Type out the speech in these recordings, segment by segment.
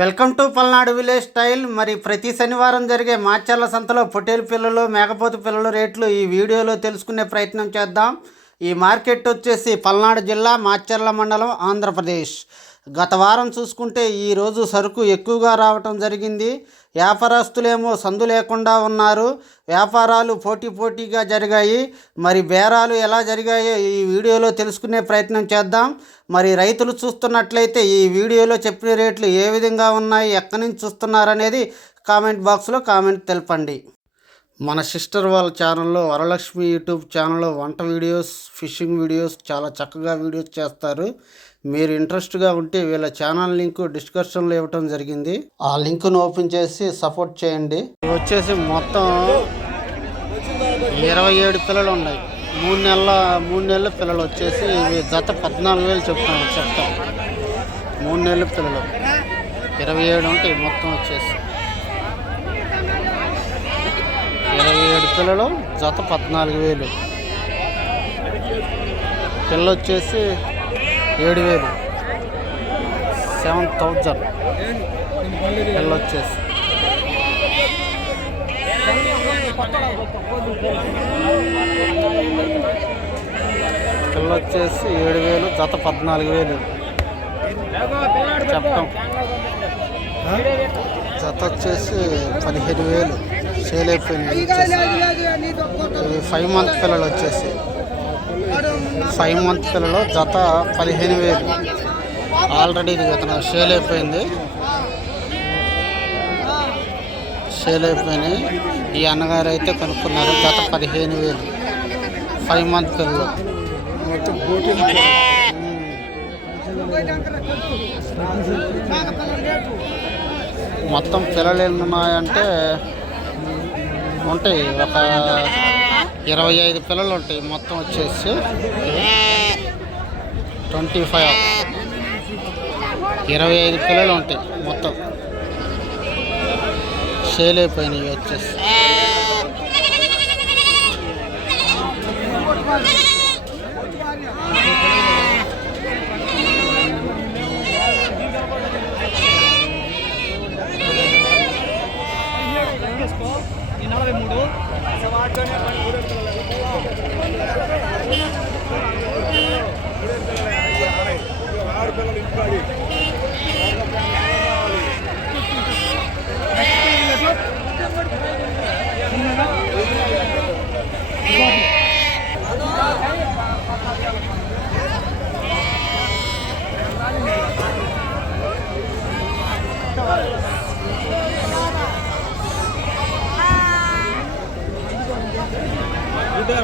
Welcome to Palnadu village style. మరి ప్రతి శనివారం జరిగే మాచర్ల సంతలో పొటేలు పిల్లలు మేకపోతు పిల్లల రేట్లు ఈ వీడియోలో తెలుసుకునే ప్రయత్నం చేద్దాం. ఈ మార్కెట్ వచ్చేసి పల్నాడు జిల్లా మాచర్ల మండలం ఆంధ్రప్రదేశ్. గత వారం చూసుకుంటే ఈరోజు సరుకు ఎక్కువగా రావటం జరిగింది. వ్యాపారస్తులేమో సందు లేకుండా ఉన్నారు. వ్యాపారాలు పోటీ పోటీగా జరిగాయి. మరి బేరాలు ఎలా జరిగాయో ఈ వీడియోలో తెలుసుకునే ప్రయత్నం చేద్దాం. మరి రైతులు చూస్తున్నట్లయితే ఈ వీడియోలో చెప్పిన రేట్లు ఏ విధంగా ఉన్నాయి ఎక్కడి నుంచి చూస్తున్నారనేది కామెంట్ బాక్స్లో కామెంట్ తెలపండి. మన సిస్టర్ వాళ్ళ ఛానల్లో వరలక్ష్మి యూట్యూబ్ ఛానల్లో వంట వీడియోస్ ఫిషింగ్ వీడియోస్ చాలా చక్కగా వీడియోస్ చేస్తారు. మీరు ఇంట్రెస్ట్గా ఉంటే వీళ్ళ ఛానల్ లింక్ డిస్క్రిప్షన్లో ఇవ్వటం జరిగింది. ఆ లింక్ను ఓపెన్ చేసి సపోర్ట్ చేయండి. వచ్చేసి మొత్తం ఇరవై ఏడు పిల్లలు ఉన్నాయి. మూడు నెలల మూడు నెలల పిల్లలు వచ్చేసి ఇవి గత పద్నాలుగు వేలు చెప్తాను చెప్తాం. మూడు నెలల పిల్లలు. ఇరవై ఏడు ఉంటాయి మొత్తం వచ్చేసి. ఇరవై ఏడు పిల్లలు జత పద్నాలుగు వేలు. పిల్ల వచ్చేసి ఏడు వేలు. సెవెన్ థౌజండ్ పిల్ల వచ్చేసి. పిల్ల వచ్చేసి ఏడు వేలు జత పద్నాలుగు వేలు. చెప్పటం. జత వచ్చేసి పదిహేను వేలు. సేల్ అయిపోయింది ఇవి ఫైవ్ మంత్ పిల్లలు వచ్చేసి. ఫైవ్ మంత్ పిల్లలు జత పదిహేను వేలు. ఆల్రెడీ ఇది అతను సేల్ అయిపోయింది. సేల్ అయిపోయినాయి. ఈ అన్నగారు అయితే కొనుక్కున్నారు జత పదిహేను వేలు. ఫైవ్ మంత్ పిల్లలు. మొత్తం పిల్లలు ఎన్ని ఉన్నాయంటే ఉంటాయి. ఒక ఇరవై ఐదు పిల్లలు ఉంటాయి. మొత్తం వచ్చేసి ట్వంటీ ఫైవ్. ఇరవై ఐదు పిల్లలు ఉంటాయి మొత్తం. సేల్ అయిపోయినాయి ఇవి వచ్చేసి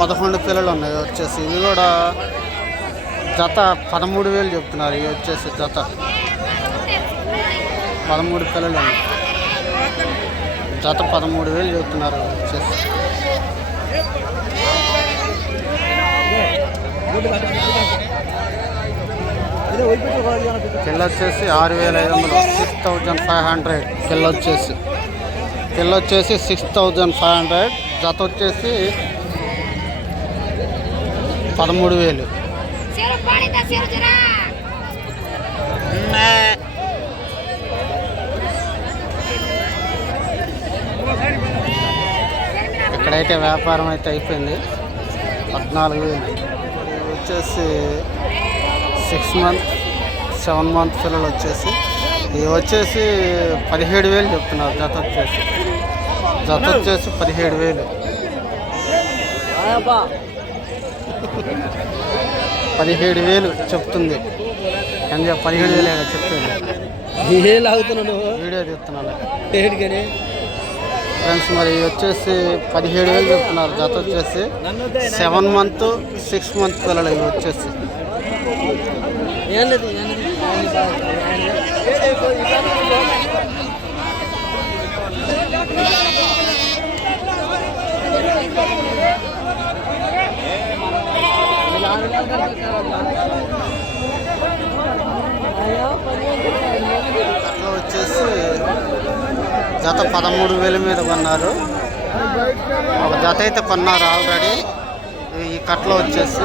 పదకొండు పిల్లలు ఉన్నాయి. వచ్చేసి ఇవి కూడా జత పదమూడు వేలు చెప్తున్నారు. ఇవి వచ్చేసి జత పదమూడు పిల్లలు ఉన్నాయి. జత పదమూడు వేలు చెప్తున్నారు. వచ్చేసి పిల్ల వచ్చేసి ఆరు వేల ఐదు వందలు. సిక్స్ థౌజండ్ ఫైవ్ హండ్రెడ్ పిల్ల వచ్చేసి పిల్ల వచ్చేసి సిక్స్ థౌజండ్ ఫైవ్ హండ్రెడ్ జత వచ్చేసి పదమూడు వేలు. ఇక్కడైతే వ్యాపారం అయితే అయిపోయింది. పద్నాలుగు వేలు. వచ్చేసి సిక్స్ మంత్ సెవెన్ మంత్ పిల్లలు వచ్చేసి ఇవి వచ్చేసి పదిహేడు వేలు చెప్తున్నారు జత వచ్చేసి. జత వచ్చేసి పదిహేడు వేలు. పదిహేడు వేలు చెప్తుంది. ఎంత పదిహేడు వేలు చెప్తుంది. ఏం అవుతున్నాడు వీడియో తీస్తున్నాను ఫ్రెండ్స్ మరి వచ్చేసి పదిహేడు వేలు చెప్తున్నారు. జత వచ్చేసి సెవెన్ మంత్ సిక్స్ మంత్ పిల్లలు ఇవి వచ్చేసి. అట్లా వచ్చేసి జత పదమూడు వేల మీద కొన్నారు. ఒక జత అయితే కొన్నారు ఆల్రెడీ. ఈ కట్లో వచ్చేసి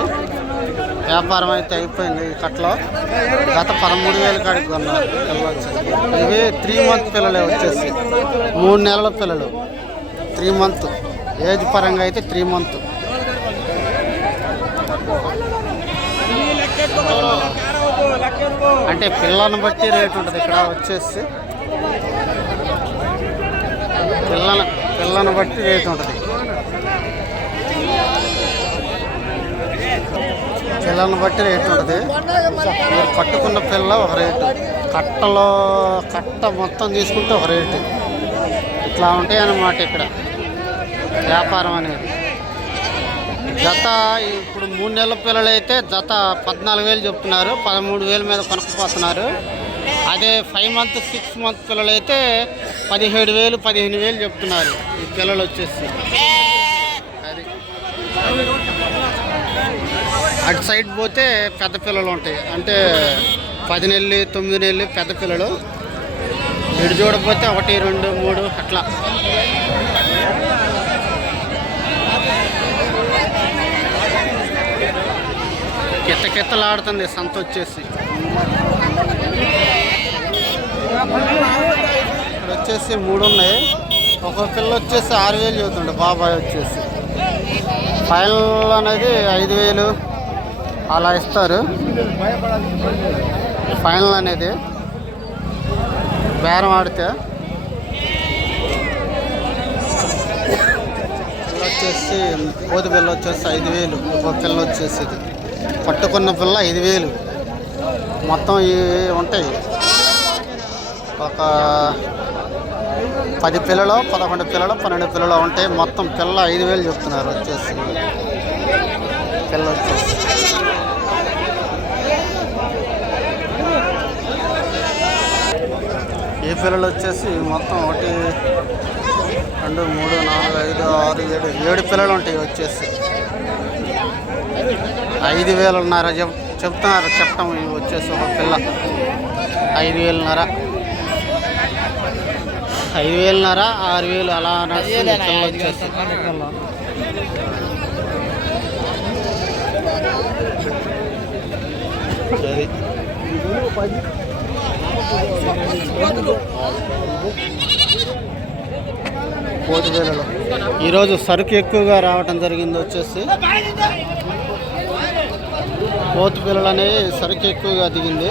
వ్యాపారం అయితే అయిపోయింది ఈ కట్లో. గత పదమూడు వేల కాడికి కొన్నారు. పిల్లలు వచ్చేసి ఇవి త్రీ మంత్ పిల్లలే వచ్చేసి. మూడు నెలల పిల్లలు. త్రీ మంత్ ఏజ్ పరంగా అయితే త్రీ మంత్ అంటే పిల్లను బట్టి రేట్ ఉంటుంది. ఇక్కడ వచ్చేసి పిల్లల పిల్లను బట్టి రేట్ ఉంటుంది. పిల్లను బట్టి రేట్ ఉంటుంది. మీరు పట్టుకున్న పిల్ల ఒక రేటు. కట్టలో కట్ట మొత్తం తీసుకుంటే ఒక రేటు. ఇట్లా ఉంటాయి అన్నమాట ఇక్కడ. వ్యాపారం అనేది. జత ఇప్పుడు మూడు నెలల పిల్లలు అయితే జత పద్నాలుగు వేలు చెప్తున్నారు పదమూడు వేల మీద కొనకపోతున్నారు. అదే ఫైవ్ మంత్ సిక్స్ మంత్ పిల్లలు అయితే పదిహేడు వేలు పదిహేను వేలు చెప్తున్నారు ఈ పిల్లలు వచ్చేసి. అది. అటు సైడ్ పోతే పెద్ద పిల్లలు ఉంటాయి. అంటే పది నెలలు తొమ్మిది నెలలు పెద్ద పిల్లలు. ఇటు చూడకపోతే ఒకటి రెండు మూడు అట్లా. కిత్తకిత్తలాడుతుంది సంత వచ్చేసి ఇక్కడ వచ్చేసి మూడు ఉన్నాయి. ఒక పిల్ల వచ్చేసి ఆరు వేలు చదువుతుండే బాబాయ్ వచ్చేసి. ఫైనల్ అనేది ఐదు వేలు అలా ఇస్తారు. ఫైనల్ అనేది బేరం ఆడితే. వచ్చేసి కోతి పిల్ల వచ్చేసి ఐదు వేలు ఒక పిల్ల వచ్చేసి ఇది. పట్టుకున్న పిల్ల ఐదు వేలు. మొత్తం ఇవి ఉంటాయి. ఒక పది పిల్లలు పదకొండు పిల్లలు పన్నెండు పిల్లలు ఉంటాయి మొత్తం పిల్ల ఐదు వేలు చెప్తున్నారు వచ్చేసి. పిల్ల వచ్చేసి. ఈ పిల్లలు వచ్చేసి మొత్తం ఒకటి రెండు మూడు నాలుగు ఐదు ఆరు ఏడు ఏడు పిల్లలు ఉంటాయి వచ్చేసి. ఐదు వేలున్నర చెప్ చెప్తున్నారు. ఇవి వచ్చేసి ఒక పిల్ల. ఐదు వేలున్నర ఐదు వేలున్నర ఆరు వేలు అలా వచ్చేసి అది ఈరోజు సరుకు ఎక్కువగా రావటం జరిగింది వచ్చేసి. కోతి పిల్లలు అనేవి సరుకు ఎక్కువగా దిగింది.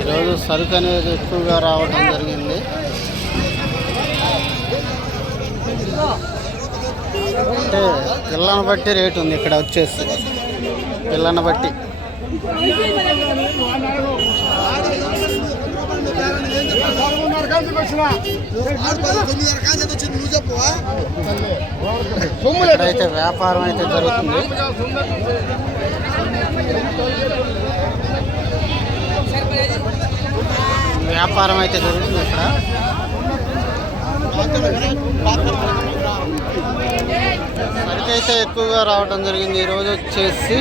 ఈరోజు సరుకు అనేది ఎక్కువగా రావడం జరిగింది. అంటే పిల్లని బట్టి రేటు ఉంది ఇక్కడ వచ్చేసి. పిల్లని బట్టి. అయితే వ్యాపారం అయితే జరుగుతుంది. వ్యాపారం అయితే జరుగుతుంది ఇక్కడ. సరుకు ఎక్కువగా రావడం జరిగింది ఈరోజు వచ్చేసి.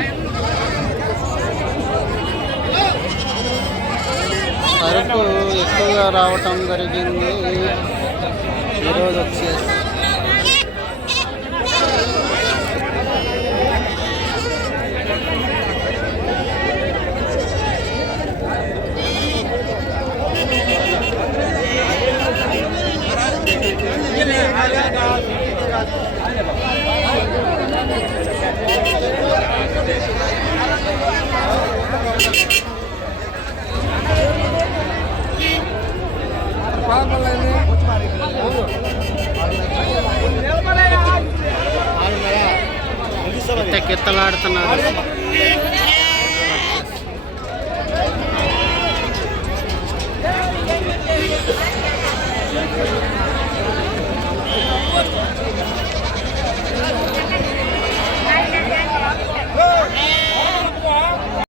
సరుకు ఎక్కువగా రావటం జరిగింది. ఈరోజు వచ్చేసి. కిత్త కిత్తలాడుతున్నారు